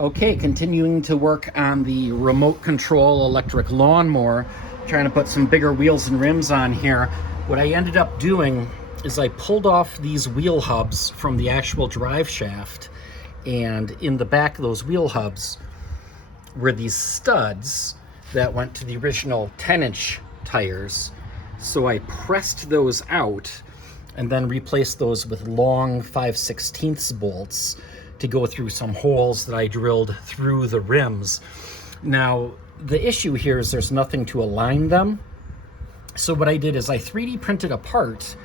Okay, continuing to work on the remote control electric lawnmower, trying to put some bigger wheels and rims on here. What I ended up doing is I pulled off these wheel hubs from the actual drive shaft, and in the back of those wheel hubs were these studs that went to the original 10-inch tires. So I pressed those out and then replaced those with long 5/16 bolts to go through some holes that I drilled through the rims. Now, the issue here is there's nothing to align them. So what I did is I 3D printed a part,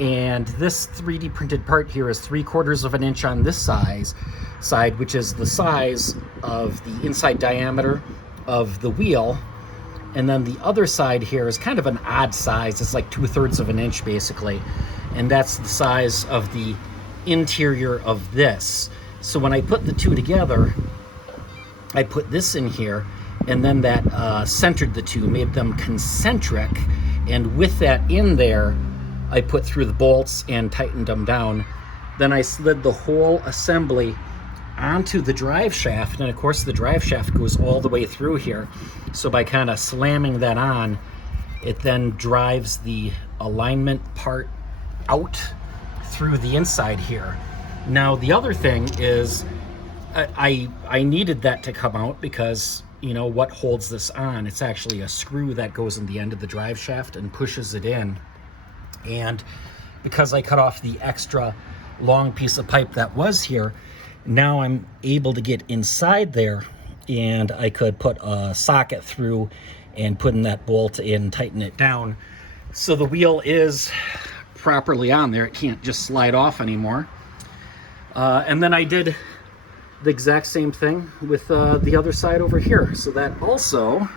and this 3D printed part here is 3/4 of an inch on this side, which is the size of the inside diameter of the wheel. And then the other side here is kind of an odd size. It's like 2/3 of an inch basically. And that's the size of the interior of this. So when I put the two together, I put this in here, and then that centered the two, made them concentric. And with that in there, I put through the bolts and tightened them down. Then I slid the whole assembly onto the drive shaft, and of course the drive shaft goes all the way through here. So by kind of slamming that on, it then drives the alignment part out through the inside here. Now the other thing is I needed that to come out because, you know, what holds this on? It's actually a screw that goes in the end of the drive shaft and pushes it in. And because I cut off the extra long piece of pipe that was here, now I'm able to get inside there, and I could put a socket through and put in that bolt and tighten it down. So the wheel is properly on there. It can't just slide off anymore. And then I did the exact same thing with the other side over here. So that also,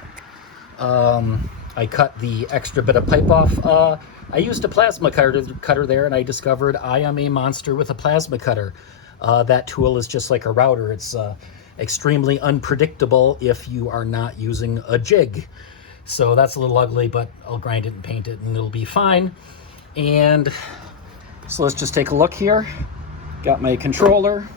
I cut the extra bit of pipe off. I used a plasma cutter there, and I discovered I am a monster with a plasma cutter. That tool is just like a router. It's extremely unpredictable if you are not using a jig. So that's a little ugly, but I'll grind it and paint it and it'll be fine. And so let's just take a look here. Got my controller.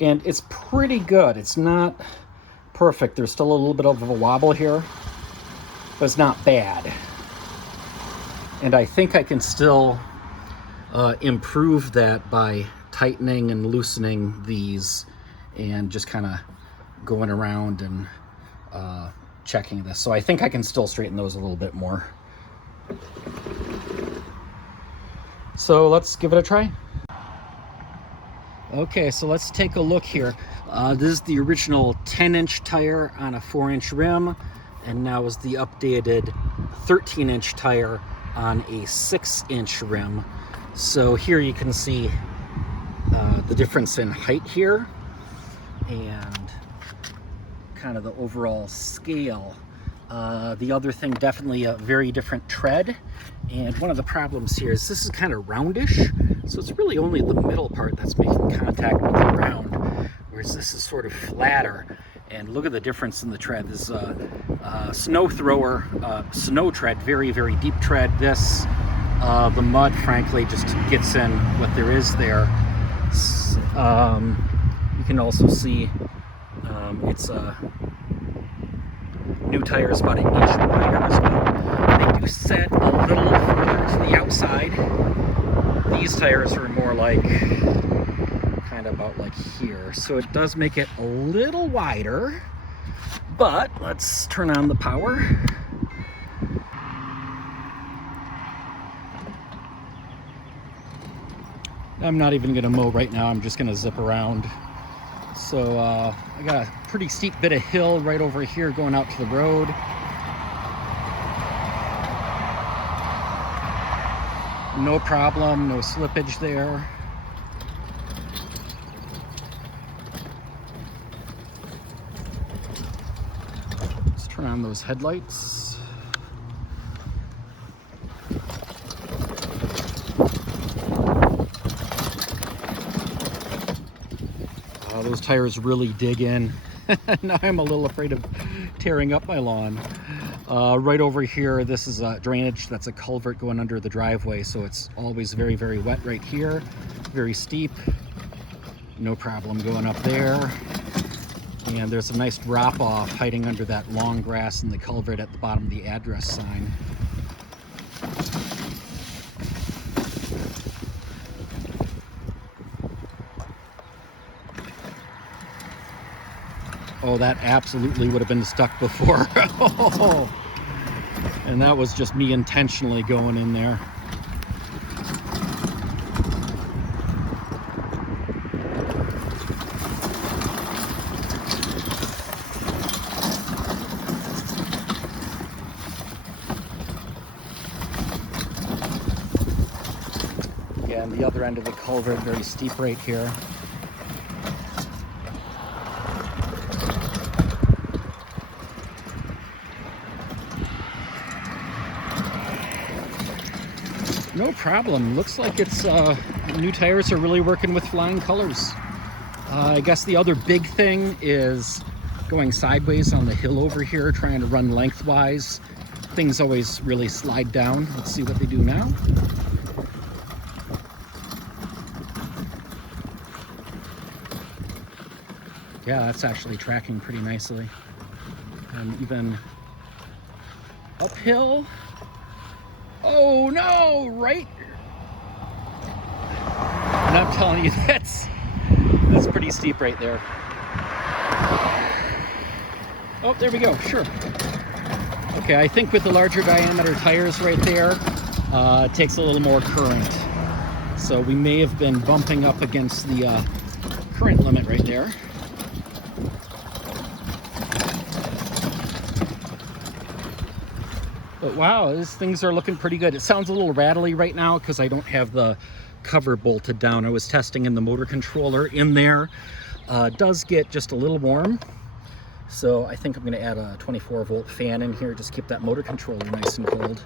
And it's pretty good. It's not perfect. There's still a little bit of a wobble here, but it's not bad. And I think I can still improve that by tightening and loosening these and just kind of going around and checking this. So I think I can still straighten those a little bit more. So let's give it a try. Okay, so let's take a look here. This is the original 10-inch tire on a 4-inch rim, and now is the updated 13-inch tire on a 6-inch rim. So here you can see the difference in height here and kind of the overall scale. The other thing, definitely a very different tread. And one of the problems here is this is kind of roundish, so it's really only the middle part that's making contact with the ground, whereas this is sort of flatter. And look at the difference in the tread. This is a snowthrower snow tread, very, very deep tread. This, the mud, frankly, just gets in what there is there. You can also see it's new tire is about 1 inch wider as well. They do set a little further to the outside. These tires are more like kind of about like here, so it does make it a little wider. But let's turn on the power. I'm not even gonna mow right now, I'm just gonna zip around. So I got a pretty steep bit of hill right over here going out to the road. No problem, no slippage there. Let's turn on those headlights. Those tires really dig in. Now I'm a little afraid of tearing up my lawn. Right over here, this is a drainage. That's a culvert going under the driveway, so it's always very, very wet right here. very steep. No problem going up there. And there's a nice drop off hiding under that long grass in the culvert at the bottom of the address sign. Oh, that absolutely would have been stuck before. And that was just me intentionally going in there. Again, the other end of the culvert, very steep right here. No problem. Looks like it's new tires are really working with flying colors. I guess the other big thing is going sideways on the hill over here, trying to run lengthwise. Things always really slide down. Let's see what they do now. Yeah, that's actually tracking pretty nicely. And even uphill. Oh no, right? And I'm telling you, that's pretty steep right there. Oh, there we go, sure. Okay, I think with the larger diameter tires right there, it takes a little more current. So we may have been bumping up against the current limit right there. But wow, these things are looking pretty good. It sounds a little rattly right now because I don't have the cover bolted down. I was testing in the motor controller in there. It does get just a little warm. So I think I'm going to add a 24-volt fan in here, just keep that motor controller nice and cold.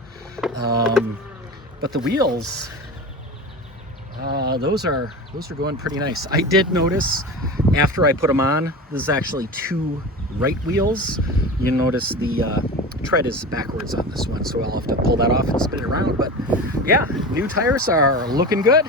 But the wheels, those are going pretty nice. I did notice after I put them on, this is actually 2 right wheels. You notice the tread is backwards on this one, so I'll have to pull that off and spin it around. But yeah, new tires are looking good.